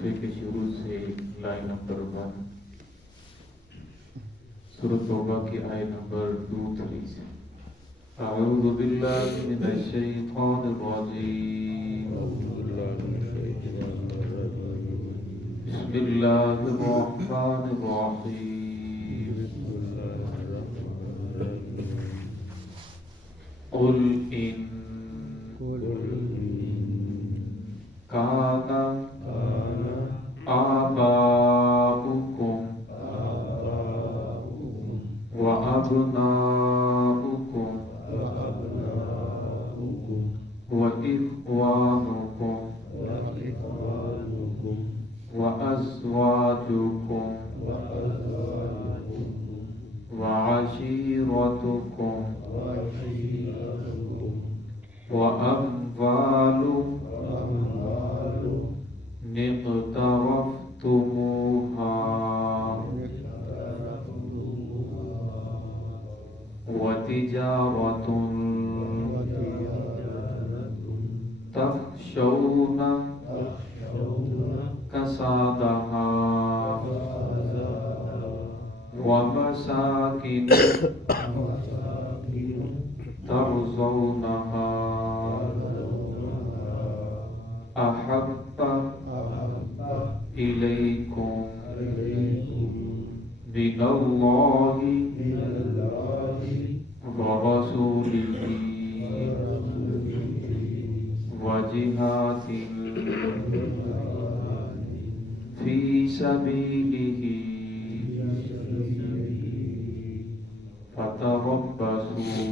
صفحے کے شروع سے لائن نمبر 1 سورۃ توبہ کی آیت نمبر 2-3 سے اعوذ باللہ من الشیطان الرجیم بسم اللہ الرحمن الرحیم قل ان کان آباؤکم وأبناؤكم وإخوانكم وأزواجكم وعشيرتكم وأموال اقترفتموها وتجارة تخشون كسادها ومساكن ترضونها أحب إليكم من الله ورسوله وجهاد في سبيله فتربصوا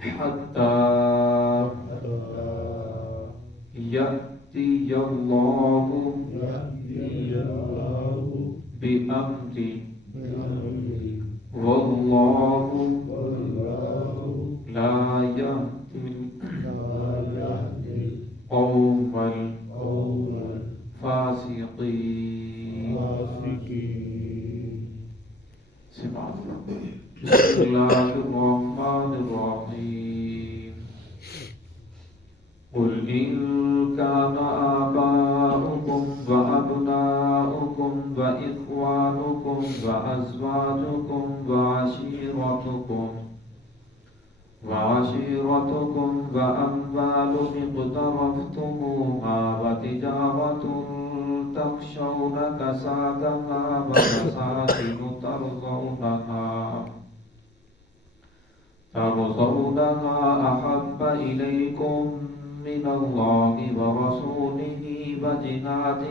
حتى يأتي الله بأمره والله لا يهدي القوم الفاسقين. بسم الله الرحمن الرحيم قل إن كان آباؤكم وأبناؤكم وإخوانكم وأزواجكم وعشيرتكم وأموال اقترفتموها وتجارة تخشون كسادها ومساكن ترضونها أحب إليكم من الله ورسوله وجهاد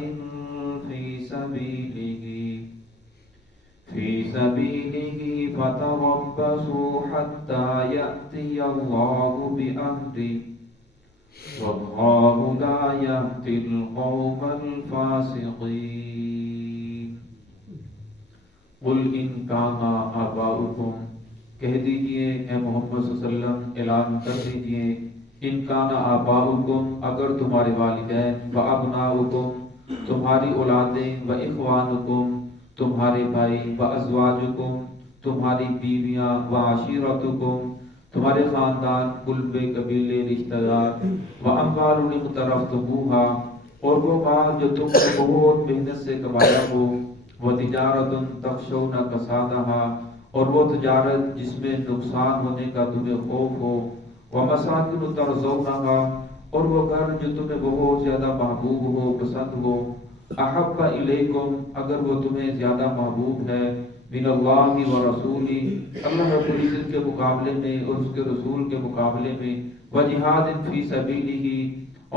في سبيله فتربصوا حتى يأتي الله بأمره والله لا يهدي القوم الفاسقين. قل إن كان آباؤكم کہہ دیجئے اے محمد صلی اللہ علیہ وسلم، اعلان کر دیجئے، ان کان آباؤکم اگر تمہارے والدین، و ابناؤکم تمہاری اولادیں، و اخوانکم تمہارے بھائی، و ازواجکم تمہاری بیویاں، و عشیرتکم تمہارے خاندان، قلبے قبیلے رشتہ دار، و اموال اقترفتموها اور وہ مال جو تم نے بہت محنت سے کمایا ہو، و تجارت تخشون کسادها اور وہ تجارت جس میں نقصان ہونے کا تمہیں خوف ہو، وَمَسَاكِنُ تَرْضَوْنَهَا اور وہ گھر جو تمہیں بہت زیادہ محبوب ہو، پسند ہو، أَحَبَّ إِلَيْكُمْ اگر وہ تمہیں زیادہ محبوب ہے، مِنَ اللَّهِ وَرَسُولِهِ اللہ رب العزت کے مقابلے میں اور اس کے رسول کے مقابلے میں، وَجِهَادٍ فِي سَبِيلِهِ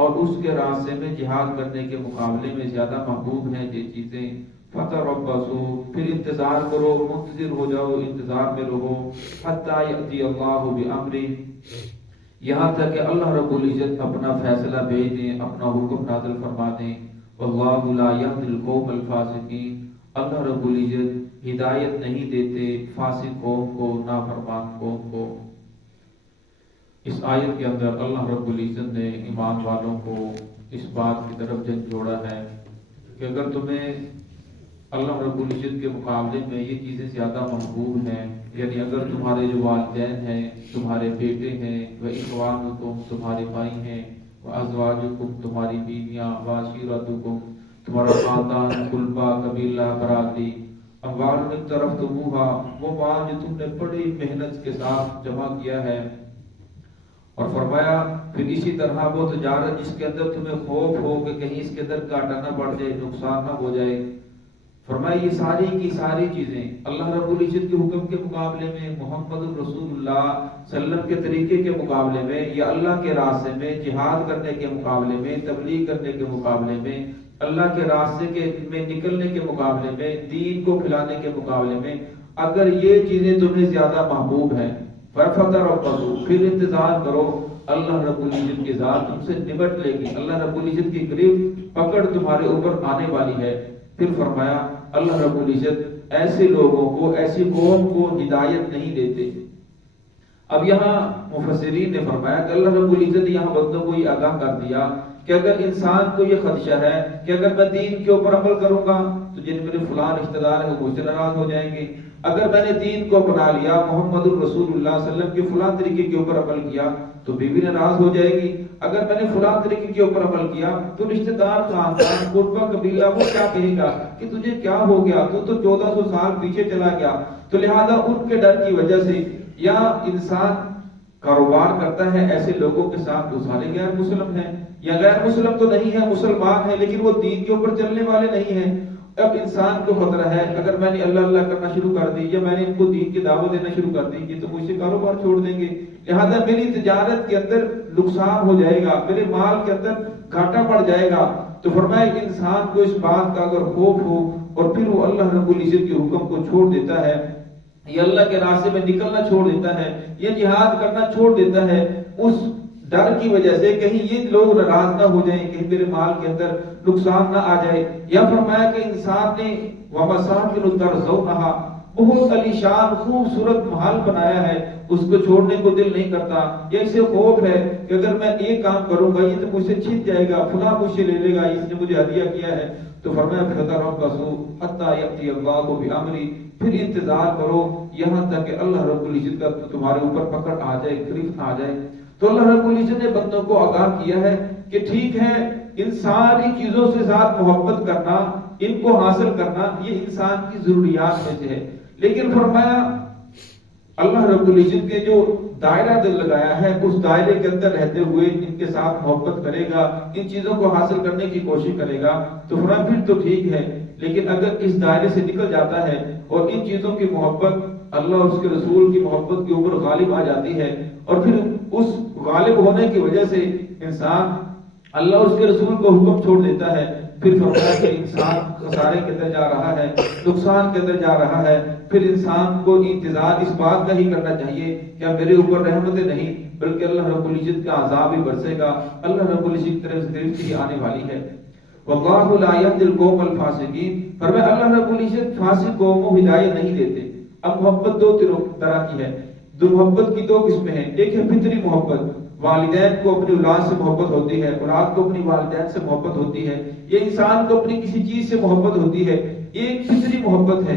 اور اس کے راستے میں جہاد کرنے کے مقابلے میں زیادہ محبوب ہیں یہ چیزیں، فتربصوا پھر انتظار کرو، منتظر ہو جاؤ، انتظار میں رہو، حتی یأتی اللہ بأمرہ یہاں تک کہ اللہ رب العزت اپنا فیصلہ بھیج دیں، اپنا حکم نازل فرما دیں. واللہ لا یہدی القوم الفاسقین اللہ رب العزت ہدایت نہیں دیتے فاسق قوم کو، نافرمان قوم کو. اس آیت کے اندر اللہ رب العزت نے ایمان والوں کو اس بات کی طرف جھنجھوڑا ہے کہ اگر تمہیں اللہ رب العزت کے مقابلے میں یہ چیزیں زیادہ محبوب ہیں، یعنی اگر تمہارے جو والدین ہیں، تمہارے بیٹے ہیں، وہ اخوانکم تمہارے بھائی ہیں، अज़वाजुकुम तुम्हारी बीवियां, वाशिरतुकुम तुम्हारा खानदान, कुलबा कबीला बरादरी, अम्वाल एक तरफ तुमुहा वो माल जो तुमने बड़ी मेहनत के साथ जमा किया है। और फरमाया फिर इसी तरह वो तजारत जिसके अंदर तुम्हें खौफ हो कि कहीं इसके अंदर घाटा ना पड़ जाए, नुकसान ना हो जाए। फरमाया ये सारी की सारी चीजें अल्लाह रब्बुल इज्जत के हुक्म के मुकाबले में, मोहम्मद रसूलुल्लाह सल्लल्लाहु अलैहि वसल्लम के तरीके के मुकाबले में, या अल्लाह के रास्ते में जिहाद करने के मुकाबले में, तबलीग करने के मुकाबले में, अल्लाह के रास्ते के में निकलने के मुकाबले में, दीन को फैलाने के मुकाबले में अगर ये चीजें तुम्हें ज्यादा महबूब हैं, फरफतरब्बसू फिर इंतजार करो, अल्लाह रब्बुल इज्जत की जात तुमसे निपट लेगी, अल्लाह रब्बुल इज्जत की गिरफ्त पकड़ तुम्हारे ऊपर आने वाली है। फिर फरमाया अल्लाह रब्बुल इज्जत ऐसे लोगों को, ऐसी कौम को हिदायत नहीं देते। अब यहाँ मुफस्सिरीन ने फरमाया कि अल्लाह रब्बुल इज्जत यहाँ बंदों को ये आगाह कर दिया कि अगर इंसान को ये खदशा है कि अगर मैं दीन के ऊपर अमल करूंगा तो जिन मेरे फलां रिश्तेदार हैं वो मुझसे नाराज हो जाएंगे, अगर मैंने दीन को अपना लिया, मोहम्मद रसूलुल्लाह सल्लल्लाहु अलैहि वसल्लम के फलां तरीके के ऊपर अमल किया तो बीवी नाराज हो जाएगी, अगर मैंने फलां तरीके के ऊपर अमल किया तो रिश्तेदार, खानदान, कुर्बा कबीला वो क्या कहेगा कि तुझे क्या हो गया, तू तो 1400 साल पीछे चला गया। तो लिहाजा उनके डर की वजह से या इंसान कारोबार करता है ऐसे लोगों के साथ, वो सारे गैर मुस्लिम हैं या गैर मुस्लिम तो नहीं है, मुसलमान है लेकिन वो दीन के ऊपर चलने वाले नहीं हैं। अब इंसान को खतरा है अगर मैंने अल्लाह अल्लाह करना शुरू कर दी या मैंने इनको दीन की दावत देना शुरू कर दी तो मुझसे कारोबार छोड़ देंगे, लिहाजा मेरी तिजारत के अंदर नुकसान हो जाएगा, मेरे माल के अंदर घाटा पड़ जाएगा। तो फरमाया इंसान को इस बात का अगर खौफ हो और फिर वो अल्लाह रब्बुल इज्जत के हुक्म को छोड़ देता है, ये अल्लाह के रास्ते में निकलना छोड़ देता है, ये जिहाद करना छोड़ देता है, उस डर की वजह से कहीं ये लोग नाराज ना हो जाएं, कहीं मेरे माल के अंदर नुकसान ना आ जाए। या फरमाया कि इंसान ने वमसाकिनु तर्ज़ौनहा बहुत अलीशान खूबसूरत महल बनाया है, उसको छोड़ने को दिल नहीं करता, या इसे खौफ है कि अगर मैं एक काम करूंगा ये तो मुझसे छिन जाएगा, फलां मुझसे ले लेगा, इसने मुझे हदिया किया है। तो फरमाया फतरब्बसू हत्ता यअती अल्लाहु बिअमरी, फिर इंतजार करो यहाँ तक कि अल्लाह रब्बुल इज्जत का तुम्हारे ऊपर पकड़ आ जाए, गिरफ्त आ जाए। तो अल्लाह रब्बुल इज्जत ने बंदों को आगाह किया है कि ठीक है इन सारी चीजों से साथ मोहब्बत करना, इनको हासिल करना ये इंसान की जरूरियात में से है, लेकिन फरमाया अल्लाह रब्बुल इज्जत ने जो दायरा दिल लगाया है उस दायरे के अंदर रहते हुए इनके साथ मोहब्बत करेगा, इन चीजों को हासिल करने की कोशिश करेगा तो फरमाया फिर तो ठीक है। लेकिन अगर इस दायरे से निकल जाता है और इन चीजों की मोहब्बत अल्लाह और उसके रसूल की मोहब्बत के ऊपर गालिब आ जाती है और फिर उस गालिब होने की वजह से इंसान अल्लाह उसके रसूल को हुक्म छोड़ देता है, फिर फरमाया कि इंसान खसारे के अंदर जा रहा है, नुकसान के अंदर जा रहा है। फिर इंसान को इंतजार इस बात का ही करना चाहिए कि मेरे ऊपर रहमतें नहीं बल्कि अल्लाह रब्बुल इज्जत का अजाब ही बरसेगा, अल्लाह रब्बुल इज्जत की तरफ से गिरफ्त ही आने वाली है। वल्लाहु ला यहदिल कौमल फासिकीन, फरमाया अल्लाह रब्बुल इज्जत फासिक कौमों को हिदायत नहीं देते। अब मोहब्बत दो तरह की है, दो मोहब्बत की दो किस्में हैं, एक है फितरी मोहब्बत, वालिदैन को अपनी औलाद से मोहब्बत होती है, औलाद को अपनी वालिदैन से मोहब्बत होती है, ये इंसान को अपनी किसी चीज से मोहब्बत होती है। एक फितरी मोहब्बत है,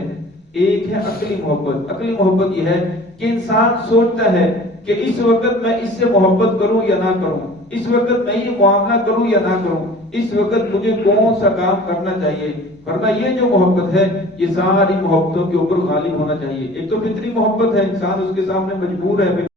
एक है अकली मोहब्बत। अकली मोहब्बत यह है कि इंसान सोचता है कि इस वक्त मैं इससे मोहब्बत करूं या ना करूं, इस वक्त मैं ये मामला करूं या ना करूं, इस वक्त मुझे कौन सा काम करना चाहिए। वरना ये जो मोहब्बत है ये सारी मोहब्बतों के ऊपर गालिब होना चाहिए। एक तो फितरी मोहब्बत है, इंसान उसके सामने मजबूर है